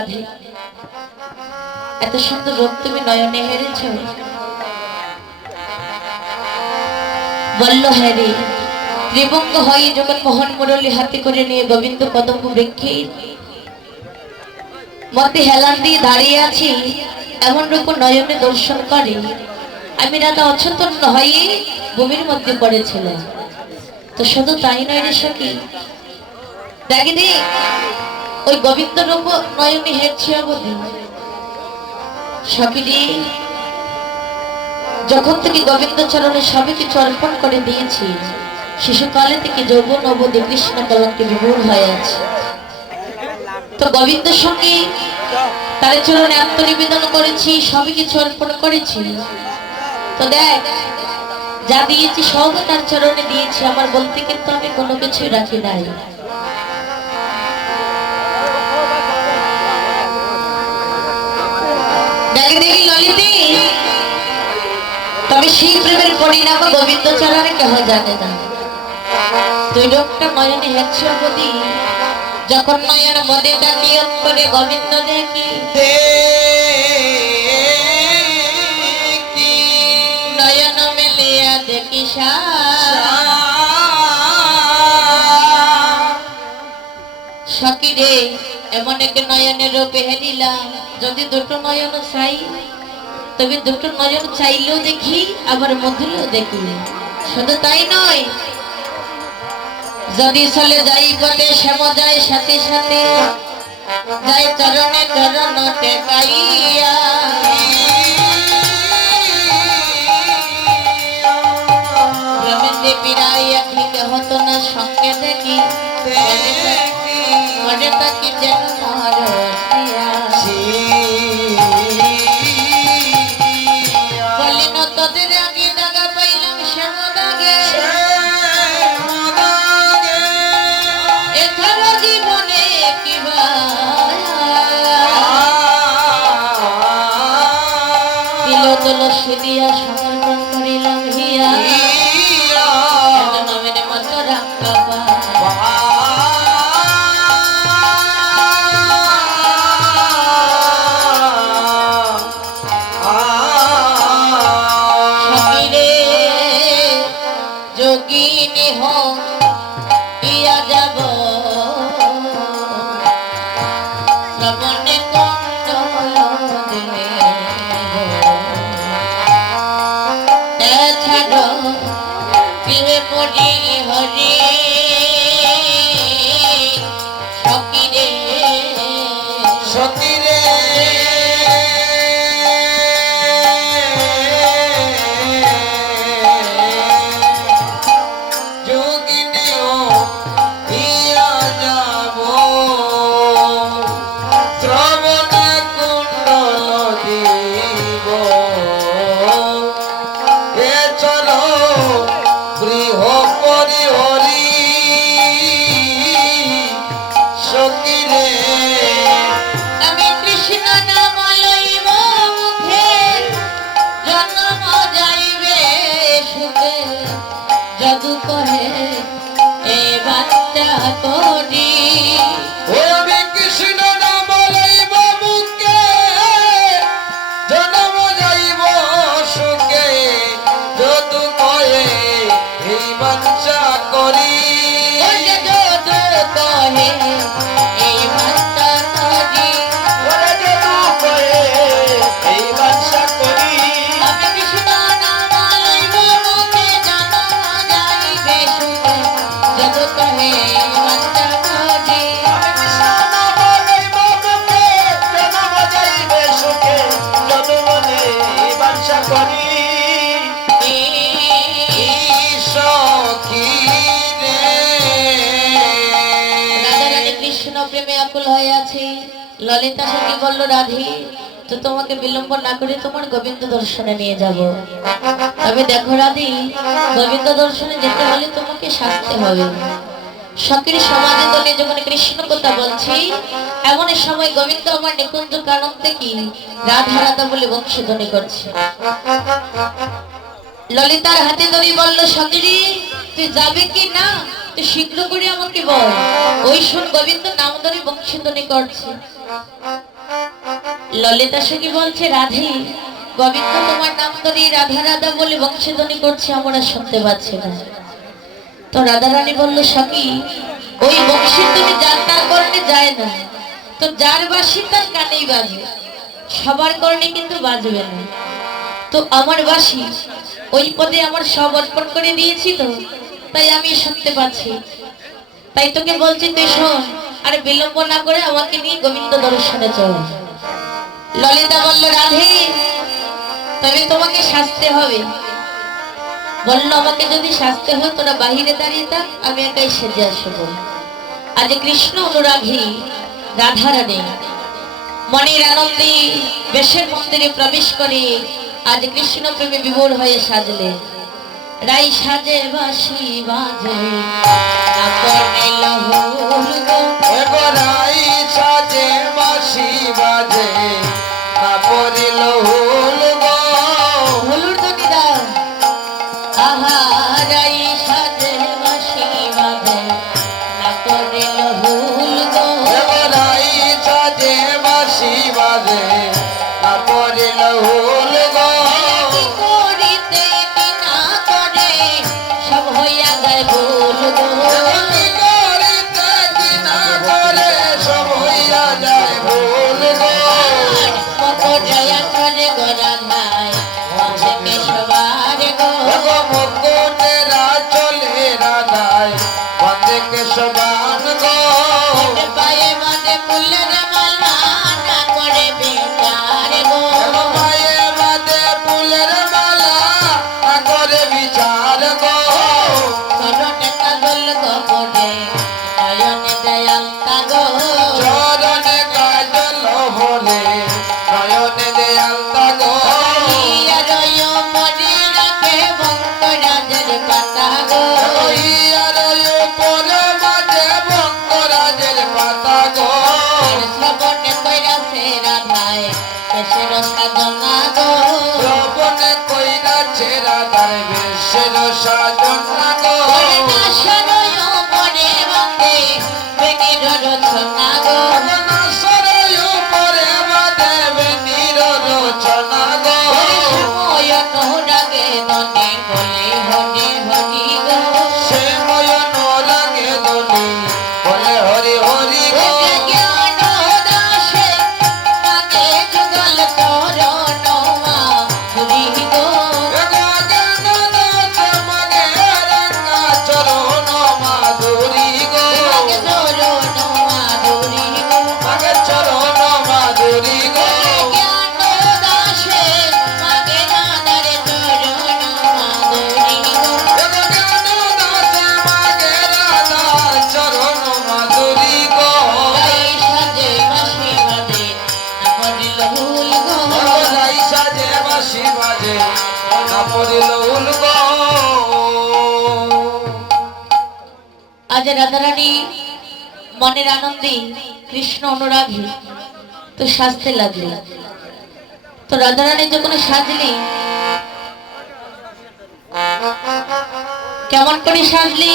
রাধে, এত সুন্দর রূপ তুমি নয়নে হেরেছ। বলল হ্যাঁ রে, ত্রিভঙ্গ হয়ে যখন মোহন মুরলী হাতে করে নিয়ে গোবিন্দ কদম্ব বৃক্ষে মধ্যে হেলান দিয়ে দাঁড়িয়ে আছি, এমন রূপ নয়নে দর্শন করে আমি রাধা অচেতন হয়ে ভূমির মধ্যে পড়েছিলাম। তো শুধু তাই নয় রে সখী, দেখিনি ওই গোবিন্দ রূপ নয়নে হেরছে অবধি। সখী রে, যখন থেকে গোবিন্দ চরণে সবে কিছু অর্পণ করে দিয়েছি, শিশুকালে থেকে যৌবন অবধি কৃষ্ণ কলঙ্কে বিভোর হয়ে আছে। তো গোবিন্দের সঙ্গে তার চরণে আত্মনিবেদন করেছি, সবই কিছু অর্পণ করেছি। তো দেখ, যা দিয়েছি সব তার চরণে দিয়েছি, আমার বলতে কিন্তু আমি কোনো কিছু রাখি নাই। দেখি ললিতে, তবে সেই প্রেমের পরিণাম গোবিন্দ চরণে কেহ জানে না। তুই লোকটা নয়নে হেঁচে অবধি, যখন নয়ন মনে ডাকি অন্তরে গোবিন্দ দেখি, নয়ন মেলিয়া দেখি সখী রে, এমন এক নয়নের রূপে হেরিলাম, যদি দুটো নয়ন চাই তবে দুটো নয়ন চাইলেও দেখি, আবার মধুলেও দেখি। শুধু তাই নয়, যদি চলে যাই বলে শ্যাম যায় সাথে সাথে, যাই চরণে চরণ টেকাইয়া, পিড়াইয়া ঠিক হতো না সঙ্গে দেখি, মনে থাকি যেন বলিন তোদের আগে দাগা পাইলাম শ্যাম দাগে, এছাড়া জীবনে কিবা তিল তুলসী দিয়া সমর্পণ করিলাম হিয়া, নামের মতো রাখা যোগিনী হোক ইয়া যাব শ্রবণে কুণ্ডল দিলে, এছাড়া গৃহে পড়ি হরি সখী রে, সখী রে, যদু কহে এ বাচ্চা তোরি, ওরে কৃষ্ণ নাম লইব মুখে, জন্ম যাইব সুখে, যদু কহে এই বাচ্চা করি, যদু কহে এই বাচ্চা করি, ওরে যদু কহে এই বাচ্চা করি, আমি কৃষ্ণ নাম লইব মুখে, যদু কহে বাচ্চা করি, আমি কৃষ্ণ নাম লইব মুখে, জন্ম যাইবে সুখে, যদু বলে বাচ্চা করি। কৃষ্ণ প্রেমে আকুল হয়ে আছে। ললিতা সখী বলল, রাধে তো তোমাকে বিলম্ব না করে তোমার গোবিন্দ দর্শনে নিয়ে যাব। তবে দেখো রাধে, গোবিন্দ দর্শনে যেতে হলে তোমাকে সাজতে হবে। সখীর সমাজে দলে যখন কৃষ্ণ কথা বলছি, এমন সময় গোবিন্দ আমার নিকুঞ্জ কানন থেকে রাধা রাধা বলে বংশীধ্বনি করছে। ললিতার হাতে ধরে বলল, সখী তুই যাবে কি না, তুই শীঘ্র করে আমাকে বল। ওই শোন, গোবিন্দ নাম ধরে বংশীধ্বনি করছে। ললিতা সখী বলছে, রাধে গোবিন্দ তোমার নাম ধরে রাধা রাধা বলে বংশীধ্বনি করছে, আমরা শুনতে পাচ্ছি না। তো রাধা রানী বলল, সখী ওই বংশীধ্বনি যার তার করণে যায় না, তো যার বাঁশি তার কানেই বাজে, সবার করণে কিন্তু বাজবে না। তো আমার বাঁশি ওই পদে আমার সব অর্পণ করে দিয়েছি, তো তাই আমি শুনতে পাচ্ছি। তাই তোকে বলছি, তুই শোন, আর বিলম্ব না করে আমাকে নিয়ে গোবিন্দ দর্শনে চল। ললিতা বলল, রাধে তবে তোমাকে সাজতে হবে। বলল, আমাকে যদি সাজতে হয় তোরা বাহিরে দাঁড়িয়ে থাক, আমি একাই সেজে আসবো। আজ কৃষ্ণ অনুরাগী রাধা রানী মনের আনন্দে বেশের মন্দিরে প্রবেশ করে আজ কৃষ্ণ প্রেমে বিভোর হয়ে সাজলে। রাই সাজে বাঁশি বাজে রাই সাজে বাঁশি বাজে না পড়িল হুল গো। হুলুর ধ্বনি দাও। আহা রাই সাজে বাঁশি বাজে না পড়িল হুল গো। রাই সাজে বাঁশি বাজে না পড়িল হুল গো। কি করিতে কি না করে সব হইয়া যায় ভুল গো। কি করিতে কি না করে সব হইয়া যায় ভুল গো। মকরয়া করে গোরা ভাই বাঁধে সবার গো। মুকুটেরা চলে রাধায় বন্দে কেশবান গো। পায়ে বাঁধে ফুলের মালা না করে বিচার গো। পায়ে বাঁধে ফুলের মালা না করে বিচার গো। চরণে কাজল গোপনে নয়নে দয়ালতা গো। চরণে কাজল হলে নয়নে দেয়ালতা গো। রয় মনে রাখে ভক্তরাজের পাতা গো। আর উপরে বাজে ভক্তরাজের পাতা গো। শ্রবণে কইরাছে রাধায় দেশের সাধনা গো। শ্রবণে কইরাছে রাধার বেশের সাজনা গো। নাশরয় মনে বাঁধে বেনির রচনা গো। নাশরয় উপরে বাঁধে বেনির রচনা গো। সময় অনুরাগে ননে বলে হরি হরি গো। সে ময়ন লাগে দলি বলে হরি হরি গো। জ্ঞান দাসে মাগে যুগল চরণ মাধুরী গো। চরণ মাধুরী গো। মাগে চরণ মাধুরী গো। মাগে চরণ মাধুরী গো। জ্ঞান দাসে মাগে রাধার চরণ মাধুরী গো। চরণ মাধুরী গো। রাই সাজে বাঁশি বাজে না পড়িল হুল গো। রাই সাজে বাঁশি বাজে না পড়িল হুল গো। আজ রাধারানী মনের আনন্দে কৃষ্ণ অনুরাগী তো সাজতে লাগলে। তো রাধারানী যখন সাজলি, কেমন করে সাজলি?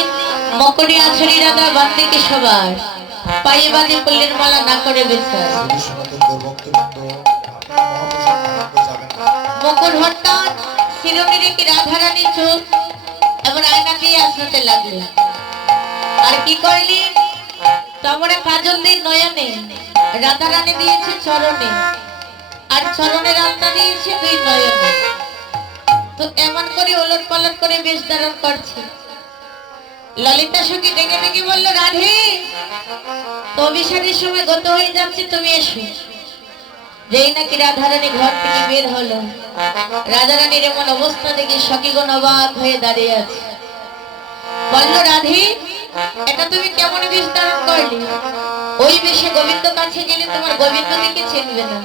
মকরে আছড়ি রাধা বান্দিকে সবার পায়ে বাঁধে ফুলের মালা না করে বিচার। মকর হঠাৎ শিরোনি রেখে রাধারানী চোখ এবার আয়না দিয়ে আসতে লাগলে। আর কি করলি? তোমরা কাজল দিয়ে নয়নে, রাধা রানী দিয়েছে চরণে, আর চরণের আলতা দিয়েছে দুই নয়নে। তো এমন করে ওলট পালট করে বেশ ধারণ করছে। ললিতা সখী ডেকে ডেকে বলল, রাধে তো অভিসারের সময় গত হয়ে যাচ্ছে, তুমি এসো। যেই নাকি রাধা রানী ঘর থেকে বের হলো, রাধা রানীর এমন অবস্থা দেখে সখীগণ অবাক হয়ে দাঁড়িয়ে আছে। বলল, রাধে এটা তুমি কেমন বেশ ধারণ করলে? ওই বেশে গোবিন্দ কাছে গেলে তোমার গোবিন্দ দিকে চিনবে না,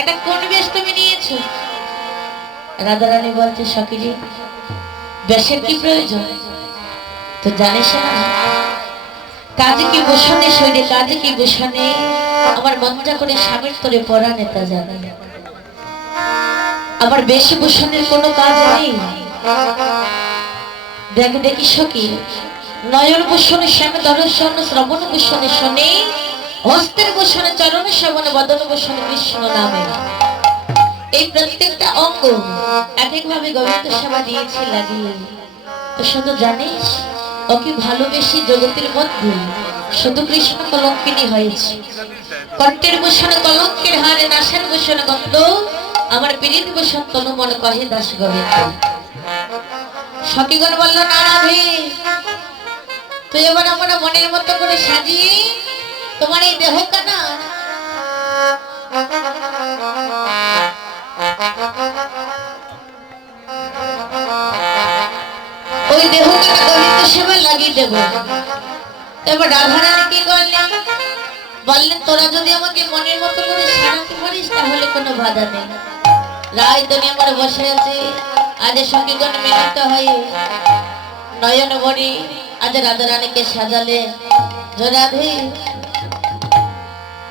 এটা কোন বেশ তুমি নিয়েছো? রাধা রানী বলছে, সখীজি বেশের কি প্রয়োজন? তো জানিস না, কাজে কি বসনে শরীরে, কাজে কি বসনে আমার মনটা করে স্বামীর তোরে পরা নেতা জানে। আমার বেশি বসনের কোনো কাজ নেই। দেখ দেখি সখী, নয়ন ভূষণে শ্যাম দর্শন শ্রবণ ভূষণে শোনে হস্তের ভূষণে চরণ সেবনে বদন ভূষণে কৃষ্ণ নামে এই প্রত্যেকটা অঙ্গ এক একভাবে গোবিন্দ সেবা দিয়েছে লাগিয়ে। তো শুধু জানিস ওকে ভালোবেসে জগতের মধ্যে শুধু কৃষ্ণ কলঙ্কিনী হয়েছে। কণ্ঠের ভূষণে কলঙ্কের হারে নাশের ভূষণে গন্ধ আমার পীড়িত ভূষণ তনু মন কহে দাস গোবিন্দ। সখীগণ বলল না রাধে, তুই এবার আমরা মনের মতো করে সাজিয়ে তোমার এই দেহ কানা ওই দেহ কানা গোবিন্দ সেবা লাগিয়ে দেব। এবার রাধারানী কি করলেন, বললেন তোরা যদি আমাকে মনের মতো করে সাজাতে পারিস তাহলে কোনো বাধা নেই। রায় দনি আমার বসে আছে, আজ সখীগণ মিলিত হয়ে নয়ন বনি আজ রাধারানীকে সাজালে। রাধে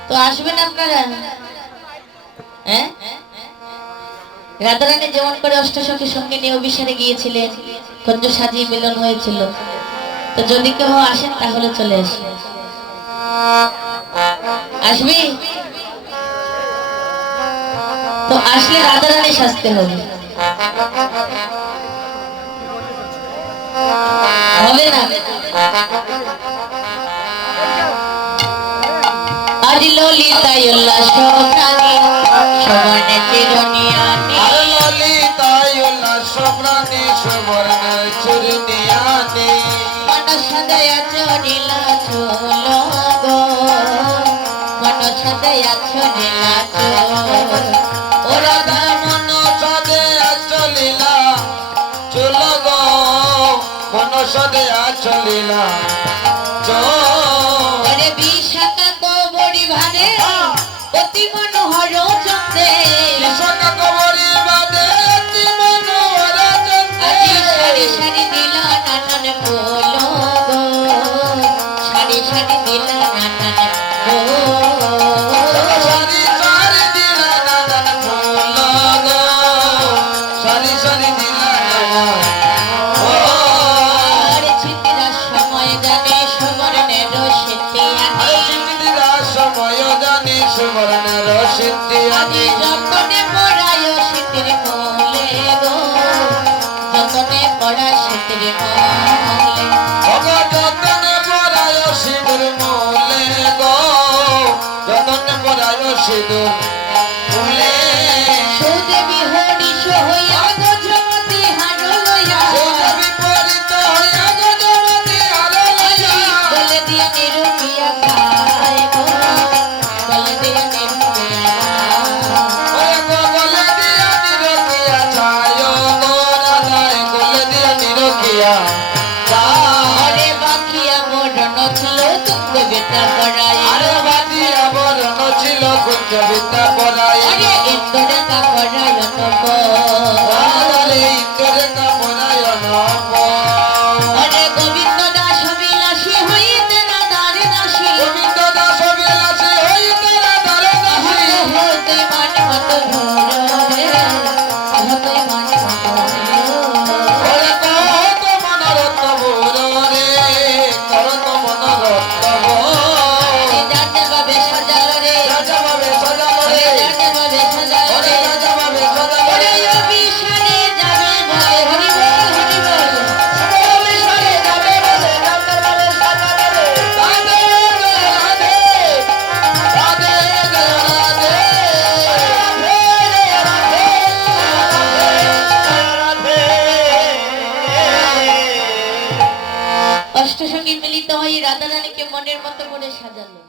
তো আসবেন আপনারা? হ্যাঁ, রাধারানী যেমন করে অষ্টসখীর সঙ্গে নিয়ে অভিসারে গিয়েছিলেন, কুঞ্জ সাজিয়ে মিলন হয়েছিল। তো যদি কেউ আসেন তাহলে চলে আসে। আসবি? তো আসলে রাধারানী সাজতে হবে, হবে না? আজ ললিতায় উল্লাস প্রাণী সবর্ণে চিরনিয়ানি, ললিতায় উল্লাস প্রাণী সবর্ণে চিরনিয়ানি, মন সদয়া চরিলা চোল গো, মন সদয়া চরিলা চোল। ও রাধা মন সদয়া চলিলা চল গো, মন সদয়া চলিলা চল। আরে বিশাখা কবরি ভারে অতি মনোহর চন্দ্রে, বিশাখা কবরি বাদে অতি মনোহর চন্দ্রে, সারি সারি দিল নানান ফুল গো, সারি সারি দিল নানান ফুল। সারি সারি দিলা নানান ফুল গো, সারি সারি দিলা নানান ফুল। আর ছিটিরা সময় জানে সুবর্ণের সিদ্ধিয়ানি, চিঠিরা সময় জানি সুবর্ণের সিদ্ধিয়ানি, যতনে পড়ায় সিদ্ধির মূলে গো, যতনে পড়া সিদ্ধির মূলে। যতনে পরায় সিঁদুর মূলে গো, যতনে পরায় সিঁদুর মূলে। সুদেবী হরিষ হইয়া গজমতি হার লইয়া, বিপরীত হইয়া গজমতি হারে লইয়া, বলে দিয়া নিরুপিয়া খায় গো, বলে দিয়া নিরুপিয়া ওরে গো বলে দিয়া নিরকিয়া ছায় গো, রাধায় বলে দিয়া নিরকিয়া ছায়। আরে বাকিয়া মরণ ছিল তুঙ্গ বেটা করাই, আরে বাদিয়া বরণ ছিল কুঞ্জ বিদ্যা পড়াই, আরে ইন্দুরে কা করাই অনব, রাধারে ইন্দ্রে কাপড়ায়ন আরে গোবিন্দ দাস বিলাসী হইতে রাধার দাসী, গোবিন্দ দাস বিলাসী হইতে রাধার দাসী, হতে মান মত ভোরে, হতে মান মত ওরে কত মন রত্ন ভোর রে, করত মন রত্ন ভোর। রাজা বাবে সাজালো রে, রাজা ভাবে সাজালো রে, রাজা বাবে সাজালো ওরে রে, রাজা ভাবে সাজালো ওরে রে, অভিসারে যাবে বলে হরি বল হরি বল। অভিসারে যাবে বলে রাজা ভাবে সাজালো রে। রাধে রাধে রাধে রাধে অষ্টসঙ্গী মিলিত হয়ে রাধারানীকে মনের মতো করে সাজালো।